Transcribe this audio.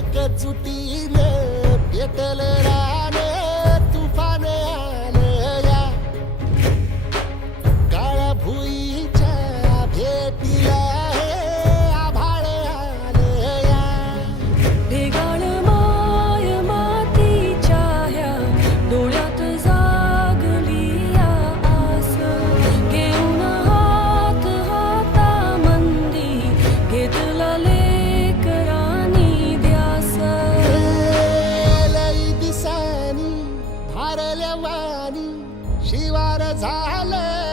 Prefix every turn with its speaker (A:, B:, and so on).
A: एकजुटीने पेटल झाल्या वारी शिवार झालं.